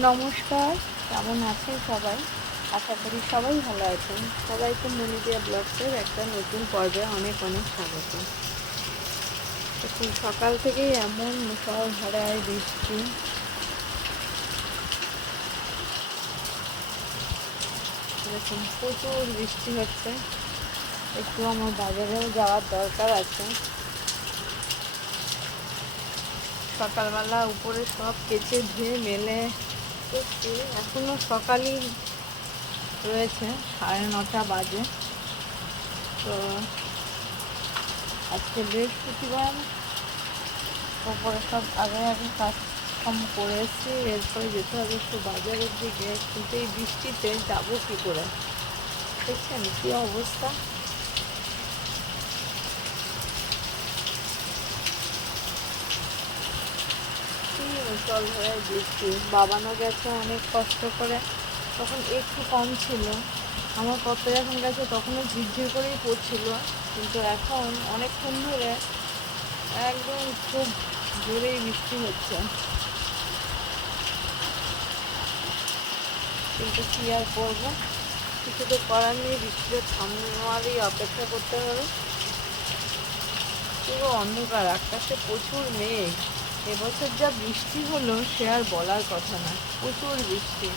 নমস্কার, কেমন আছেন সবাই? আশা করি সবাই ভালো আছেন। সবাইকে মনিদিয়া ব্লগসের একটা নতুন পর্বে অনেক অনেক স্বাগত। দেখুন, সকাল থেকেই এমন মুসলধারায় বৃষ্টি। দেখুন, প্রচুর বৃষ্টি হচ্ছে। একটু আমার বাজারেও যাওয়ার দরকার আছে। সকালবেলা উপরে সব কেচে ধুয়ে মেলে এসছি এখনও সকালই রয়েছে, সাড়ে নটা বাজে। তো আজকে বৃহস্পতিবার, ওপরে সব আগে আগে কাজ কাম করে এসেছি, এরপরে যেতে হবে একটু বাজারের দিকে। কিন্তু এই বৃষ্টিতে যাব কী করে? দেখছেন কী অবস্থা কি মুসলধারায় বৃষ্টি বাবানও গেছে অনেক কষ্ট করে। তখন একটু কম ছিল। আমার কত যখন গেছে তখনও ঝিরঝির করেই পড়ছিল। কিন্তু এখন অনেকক্ষণ ধরে একদম খুব জোরেই বৃষ্টি হচ্ছে। কিন্তু কী আর করব? কিছু তো করার নেই। বৃষ্টিটা থামারই অপেক্ষা করতে হবে। পুরো অন্ধকার। আকাশে প্রচুর মেঘ। এবছর যা বৃষ্টি হলো, সে আর বলার কথা না। প্রচুর বৃষ্টি।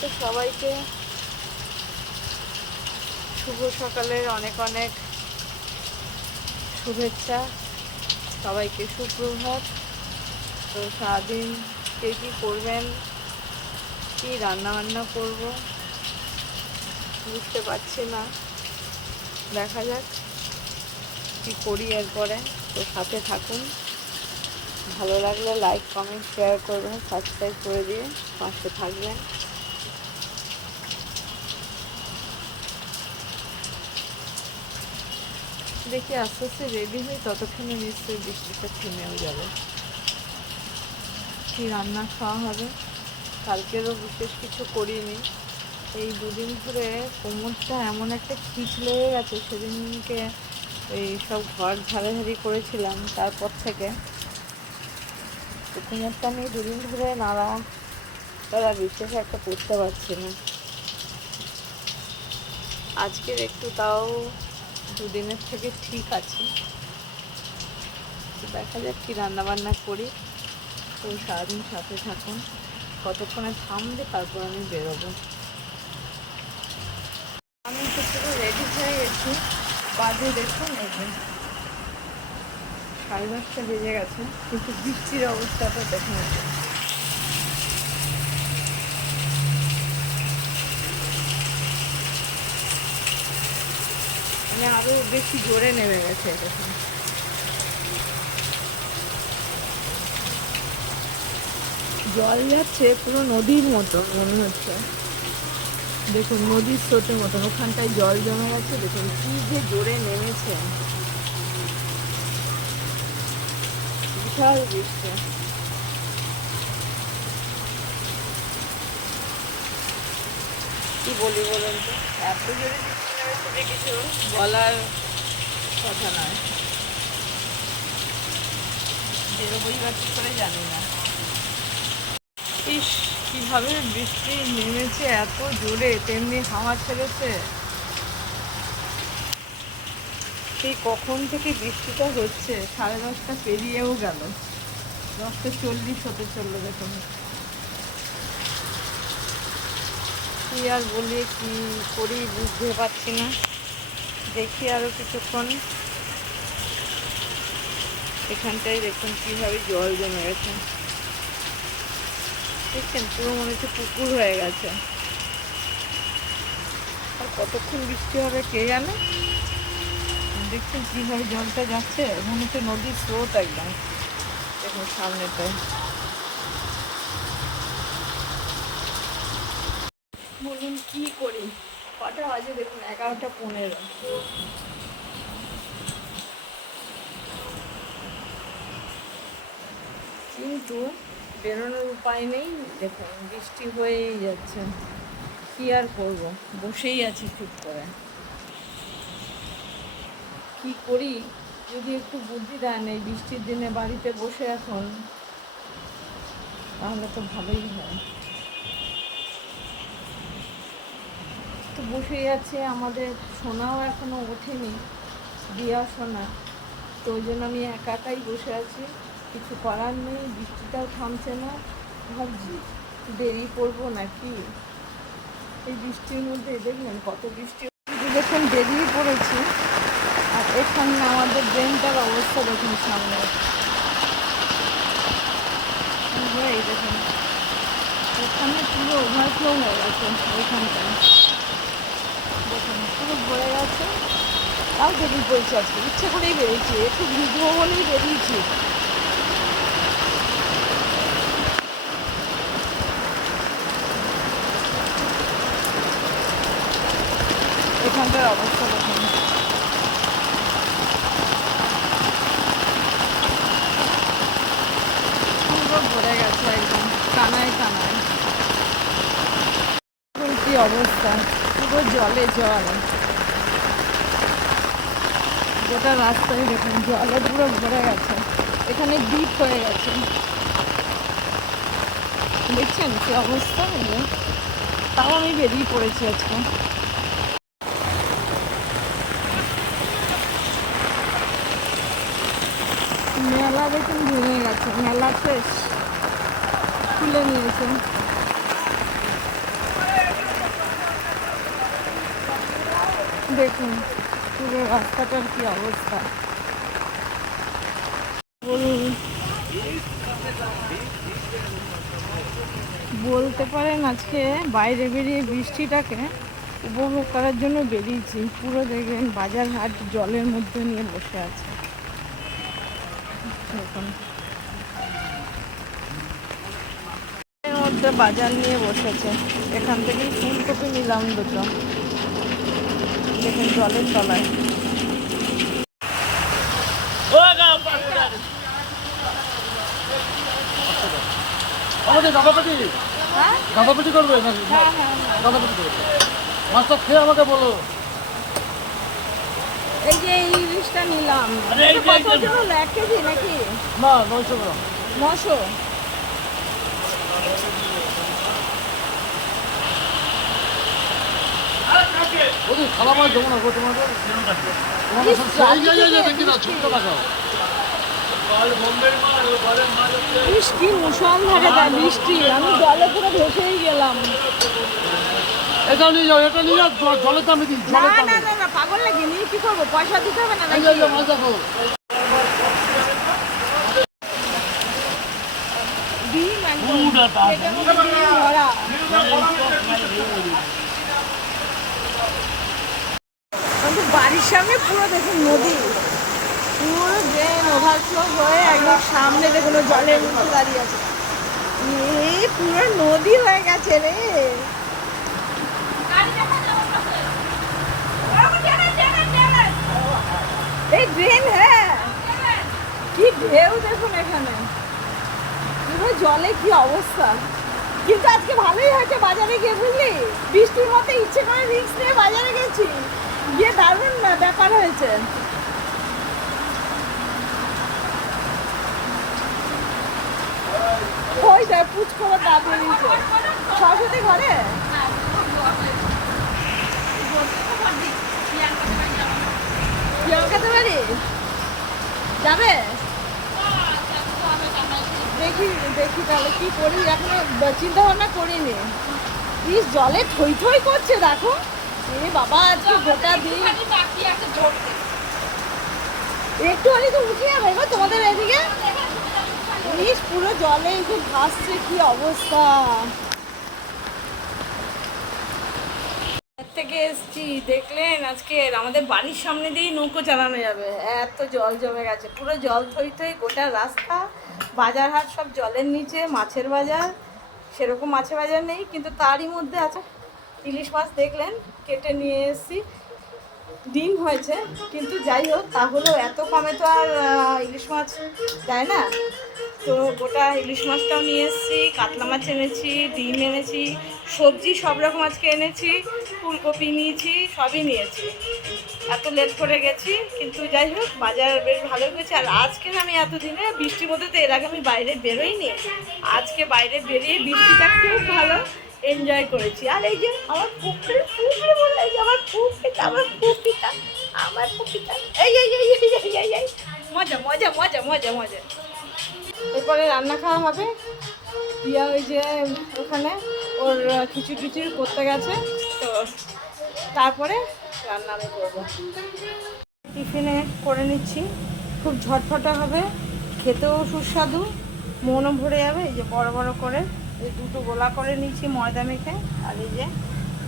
তো সবাইকে শুভ সকালের অনেক অনেক শুভেচ্ছা। সবাইকে সুপ্রভাত। তো সারাদিন কে কী করবেন, কী রান্নাবান্না করব, বুঝতে পারছি না। দেখা যাক। কি করি এরপরে? তো সাথে থাকুন। ভালো লাগলে লাইক কমেন্ট শেয়ার করবেন সাবস্ক্রাইব করে দিয়ে পাশে থাকবেন। দেখি আস্তে আস্তে রেডি হয়ে ততক্ষণে নিশ্চয়ই বৃষ্টিটা থেমেও যাবে। কি রান্না খাওয়া হবে? কালকেরও বিশেষ কিছু করিনি। এই দুদিন ধরে কোমরটা এমন একটা খিচ লেগে গেছে, সেদিনকে এই সব ঘর ঝাড়াঝাড়ি করেছিলাম তারপর থেকে। তো কোমরটা নিয়ে দুদিন ধরে নাড়া তারা বিশেষ একটা করতে পারছি না। আজকের একটু তাও দুদিনের থেকে ঠিক আছে। দেখা যাক কি রান্নাবান্না করি। তো সারাদিন সাথে থাকুন। কতক্ষণে থামবে তারপর আমি বেরোবো। আমি পুরো রেডি হয়ে গেছি। বাজে দেখুন, এই সাড়ে দশটা বেজে গেছে, কিন্তু বৃষ্টির অবস্থাটা দেখুন। মানে আরও বেশি জোরে নেমে গেছে দেখুন। জল যাচ্ছে পুরো নদীর মতো মনে হচ্ছে। দেখুন, নদীর স্রোতের মতন। ওখানটায় জল জমে গেছে। দেখুন, কি যে জোরে নেমেছে। বিশাল বৃষ্টি। কি বলি বলুন তো? এত জোরে কিছু বলার কথা নয়। বেরোবই বা কি করে জানি না। ইস, কীভাবে বৃষ্টি নেমেছে এত জোরে, তেমনি হাওয়া ছেড়েছে। সেই কখন থেকে বৃষ্টিটা হচ্ছে? সাড়ে দশটা পেরিয়েও গেল। দশটা চল্লিশ হতে চলল দেখুন। কি আর বলি, কি করি বুঝতে পারছি না। দেখি আরও কিছুক্ষণ। এখানটায় দেখুন কীভাবে জল জমে গেছে। দেখছেন, পুরো মনে হচ্ছে পুকুর হয়ে গেছে। আর কতক্ষণ বৃষ্টি হবে কে জানে? দেখছেন কীভাবে জলটা যাচ্ছে, মনে হচ্ছে নদীর স্রোত একদম। দেখুন সামনেটায় বলুন কি করি? কটা বাজে দেখুন, এগারোটা পনেরো। কিন্তু বেরোনোর উপায় নেই। দেখুন, বৃষ্টি হয়েই যাচ্ছে। কি আর করব? বসেই আছি চুপ করে। কি করি? যদি একটু বুদ্ধি দেন, এই বৃষ্টির দিনে বাড়িতে বসে এখন, তাহলে তো ভালোই হয়। তো বসেই আছে। আমাদের সোনাও এখনও ওঠেনি দিয়া সোনা। তো ওই জন্য আমি একা একাই বসে আছি। কিছু করার নেই, বৃষ্টিটাও থামছে না। ভাবছি দেরি করব নাকি? এই বৃষ্টির মধ্যে দেখলেন কত বৃষ্টি দেখুন, বেরিয়ে পড়েছি। আর এখানে আমাদের ড্রেনটার অবস্থা দেখুন সামনে। এই দেখুন, এখানে পুরো ওভারফ্লো হয়ে গেছে ওইখানটায় দেখুন, পুরো ভরে গেছে। তাও বেরিয়ে পড়েছি আজকে। ইচ্ছে করেই বেরিয়েছি। একটু ভিজবো বলেই বেরিয়েছি। এখানটার অবস্থা দেখুন। পুরো ভরে গেছে একদম, কানায় কানায়। কি অবস্থা? পুরো জলে জল। গোটা রাস্তায় দেখুন জলে পুরো ভরে গেছে। এখানে ডিপ হয়ে গেছে। দেখছেন কি অবস্থা? তাও আমি বেরিয়ে পড়েছি আজকে। মেলা দেখুন ভেঙে গেছে, মেলা শেষ। খুলে নিয়েছে দেখুন, পুরো রাস্তাটার কি অবস্থা। বলতে পারেন আজকে বাইরে বেরিয়ে বৃষ্টিটাকে উপভোগ করার জন্য বেরিয়েছি। পুরো দেখবেন বাজার হাট জলের মধ্যে নিয়ে বসে আছে। দেখুন মধ্যে বাজার নিয়ে বসেছে। এখান থেকেই ফুলকপি নিলাম দুটো। দেখুন জলের তলায়। আমাদের গাঁদাপাটি হ্যাঁ? গাঁদাপাটি করবে নাকি? হ্যাঁ হ্যাঁ হ্যাঁ। গাঁদাপাটি করবে। মাছটা খেয়ে আমাকে বলো। এই যে এই ইলিশটা নিলাম। কত হলো? এক কেজি নাকি? না নয়শো গ্রাম। নশো ওদি খালা মাছ দেবো না গো তোমাদের? তোমাদের ইস, সব- এই যে, এই যে, এই যে, রাত্রিতে দেখি না ছোট্ট দেখাও ইস কি মুসলধারে যা বৃষ্টি। আমি জলে পুরো ভেসেই গেলাম। এটা নিয়ে যাও এটা নিয়ে যাও জ- জলের দামে। দিই না না নিয়ে কি করব? পয়সা দিতে হবে না বাড়ির সামনে পুরো দেখুন নদী। পুরো ড্রেন ওভারফ্লো হয়ে একদম সামনে দেখুন জলের মধ্যে দাঁড়িয়ে আছে। এই পুরো নদী হয়ে গেছে রে। এই ড্রেন হ্যাঁ। কি ঢেউ দেখুন এখানে। জলে কি অবস্থা। কিন্তু আজকে ভালোই হয়েছে বাজারে গিয়ে, বুঝলি? বৃষ্টির মধ্যে ইচ্ছে করে রিক্স নিয়ে বাজারে গেছি। গিয়ে দারুণ ব্যাপার হয়েছে। ওই দেখ পুচ করে তা সরস্বতী ঘরে? প্রিয়াঙ্কাতে বাড়ি যাবে? দেখি দেখি তাহলে কি করি? এখনও চিন্তা ভাবনা করিনি। ইস জলে থই থই করছে দেখো। এ বাবা আজকে গোটা দিন। একটুখানি তো উঠে যাবে গো তোমাদের এদিকে? ইস পুরো জলে এই যে ভাসছে কি অবস্থা? থেকে এসছি, দেখলেন আজকে আমাদের বাড়ির সামনে দিয়েই নৌকো চালানো যাবে। এত জল জমে গেছে, পুরো জল থই থই গোটা রাস্তা, বাজার হাট সব জলের নিচে, মাছের বাজার, সেরকম মাছের বাজার নেই, কিন্তু তারই মধ্যে আছে ইলিশ মাছ, দেখলেন, কেটে নিয়ে এসেছি। ডিম হয়েছে, কিন্তু যাই হোক, তাহলেও এত কমে তো আর ইলিশ মাছ দেয় না। তো গোটা ইলিশ মাছটাও নিয়ে এসেছি, কাতলা মাছ এনেছি, ডিম এনেছি সবজি সব রকম আজকে এনেছি, ফুলকপি নিয়েছি, সবই নিয়েছি। এত লেট করে গেছি, কিন্তু যাই হোক, বাজার বেশ ভালো গেছে আর আজকে আমি এতদিনে বৃষ্টির মধ্যে তো এর আগে আমি বাইরে বেরোইনি। আজকে বাইরে বেরিয়ে বৃষ্টিটা খুব ভালো এনজয় করেছি। আর এই যে আমার পুকুর পুকুরে বলে, এই যে আমার পুকুরটা আমার পুকুরটা আমার পুকুরটা। এই এই এই এই এই এই এই। মজা মজা মজা মজা মজা। এরপরে রান্না খাওয়া হবে। দিয়া ওই যে ওখানে ওর খিচুড়ি টিচুড়ি করতে গেছে, তো তারপরে রান্না আমি করব। টিফিনে করে নিচ্ছি। খুব ঝটফটা হবে, খেতেও সুস্বাদু, মনও ভরে যাবে, এই যে বড় বড় করে এই দুটো গোলা করে নিচ্ছি ময়দা মেখে, আর এই যে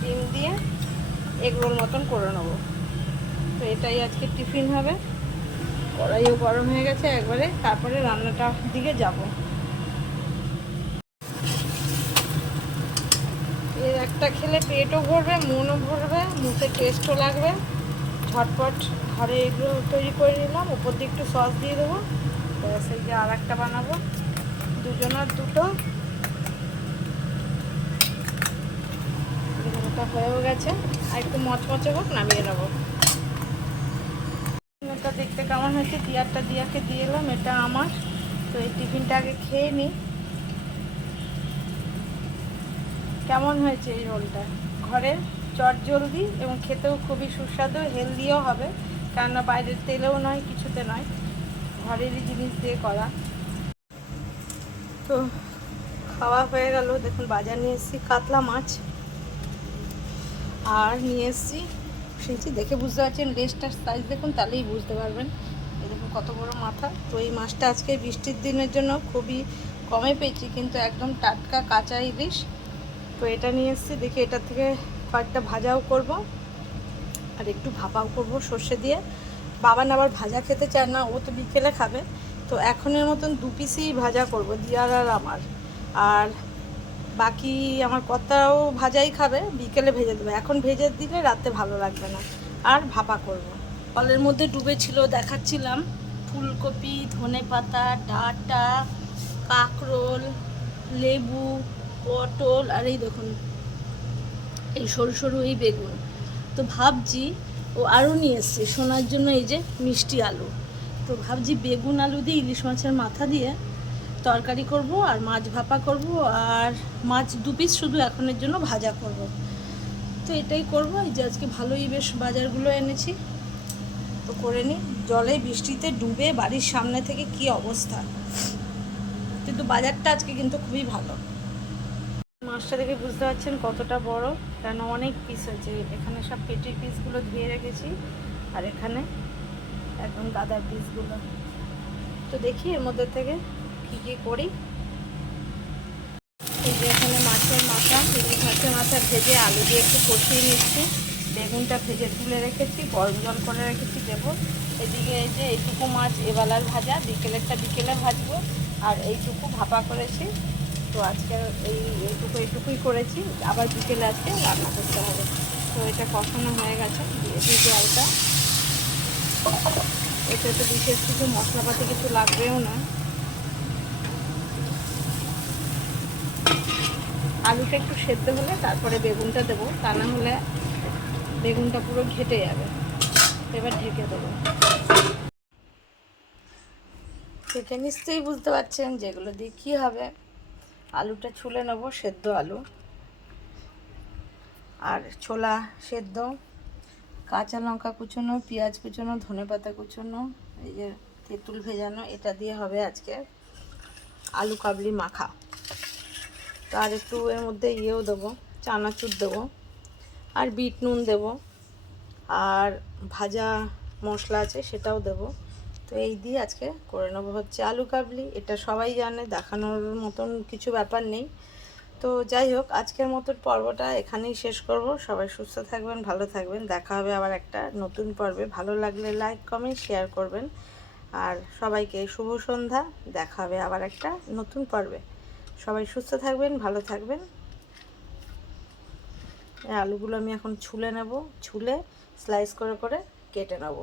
ডিম দিয়ে এগরোল মতন করে নেব। তো এটাই আজকে টিফিন হবে। কড়াইও গরম হয়ে গেছে, একবারে তারপরে রান্নাটার দিকে যাব এর একটা খেলে পেটও ভরবে, মনও ভরবে, মুখে টেস্টও লাগবে। ঝটপট ঘরে এগুলো তৈরি করে নিলাম, উপর দিয়ে একটু সস দিয়ে দেবো। এই যে আর একটা বানাবো। দুজনের দুটো। এটা হয়েও গেছে। আর একটু মচমচে হোক, নামিয়ে নেব। দেখতে কেমন হয়েছে? দিয়ারটা দিয়াকে দিয়ে এলাম, এটা আমার। তো এই টিফিনটা আগে খেয়ে নিই। কেমন হয়েছে এই রোলটা? ঘরে চট জলদি এবং খেতেও খুবই সুস্বাদু হেলদিও হবে। কেননা বাইরের তেলেও নয়, কিছুতে নয়। ঘরেরই জিনিস দিয়ে করা। তো খাওয়া হয়ে গেল। দেখুন, বাজার নিয়ে এসেছি কাতলা মাছ। আর নিয়ে এসেছি সেটি দেখে বুঝতে পারছেন লেজটার সাইজ দেখুন, তাহলেই বুঝতে পারবেন। এই দেখুন, কত বড় মাথা। তো এই মাছটা আজকে বৃষ্টির দিনের জন্য খুবই কমে পেয়েছি, কিন্তু একদম টাটকা কাঁচা ইলিশ। তো এটা নিয়ে এসেছি, দেখি এটা থেকে কয়েকটা ভাজাও করব আর একটু ভাপাও করব সর্ষে দিয়ে। বাবান আবার ভাজা খেতে চায় না, ও তো বিকেলে খাবে। তো এখনের মতন দু পিসই ভাজা করব, দিয়ার আর আমার। আর বাকি আমার কর্তাও ভাজাই খাবে, বিকেলে ভেজে দেবে। এখন ভেজে দিলে রাতে ভালো লাগবে না, আর ভাপা করব। ফলের মধ্যে ডুবে ছিল দেখাচ্ছিলাম। ফুলকপি ধনে পাতা ডাঁটা, কাঁকরোল, লেবু পটল আর এই দেখুন, এই সরু সরু এই বেগুন। তো ভাবছি ও আরও নিয়ে এসছে শোনার জন্য এই যে মিষ্টি আলু। তো ভাবছি বেগুন আলু দিয়ে ইলিশ মাছের মাথা দিয়ে তরকারি করব আর মাছ ভাপা করব আর মাছ দু পিস শুধু এখনের জন্য ভাজা করব। তো এটাই করব, এই যে আজকে ভালোই বেশ বাজারগুলো এনেছি। তো করে নিই, জলে বৃষ্টিতে ডুবে বাড়ির সামনে থেকে কি অবস্থা। কিন্তু বাজারটা আজকে কিন্তু খুবই ভালো। মাছটা দেখে বুঝতে পারছেন কতটা বড় কেন অনেক পিস হয়েছে। এখানে সব পেটির পিসগুলো ধুয়ে রেখেছি, আর এখানে একদম গাদার পিসগুলো তো দেখি এর মধ্যে থেকে কি কি করি। এই যে এখানে মাছের মাথা ইলিশ মাছের মাথা ভেজে আলু দিয়ে একটু কষিয়ে নিচ্ছি। বেগুনটা ভেজে তুলে রেখেছি, গরম জল করে রেখেছি দেবো। এদিকে এই যে এইটুকু মাছ এবেলার ভাজা, বিকেলেরটা বিকেলে ভাজবো। আর এইটুকু ভাপা করেছি। তো আজকে এই এইটুকু এইটুকুই করেছি। আবার বিকেলে আজকে রান্না করতে হবে। তো এটা কষানো হয়ে গেছে। দিয়ে জলটা এতে তো বিশেষ কিছু মশলাপাতি কিছু লাগবেও না। আলুটা একটু সেদ্ধ হলে তারপরে বেগুনটা দেবো। তা না হলে বেগুনটা পুরো ঘেটে যাবে। এবার ঢেকে দেবো। সেটা নিশ্চয়ই বুঝতে পারছেন যেগুলো দিয়ে কী হবে। আলুটা ছুলে নেব, সেদ্ধ আলু। আর ছোলা সেদ্ধ, কাঁচা লঙ্কা কুচোনো, পেঁয়াজ কুচোনো, ধনে পাতা কুচোনো, এই যে তেঁতুল ভেজানো, এটা দিয়ে হবে আজকে আলু কাবলি মাখা। তো আর একটু এর মধ্যে ইয়েও দেবো, চানাচুর দেবো, আর বিট নুন দেবো, আর ভাজা মশলা আছে সেটাও দেবো। তো এই দিয়ে আজকে করে নেব হচ্ছে আলু কাবলি। এটা সবাই জানে, দেখানোর মতন কিছু ব্যাপার নেই। তো যাই হোক, আজকের মতন পর্বটা এখানেই শেষ করব। সবাই সুস্থ থাকবেন, ভালো থাকবেন। দেখা হবে আবার একটা নতুন পর্বে। ভালো লাগলে লাইক কমেন্ট শেয়ার করবেন। আর সবাইকে শুভ সন্ধ্যা। দেখা হবে আবার একটা নতুন পর্বে। সবাই সুস্থ থাকবেন, ভালো থাকবেন। আলুগুলো আমি এখন ছুলে নেব, ছুলে স্লাইস করে করে কেটে নেব।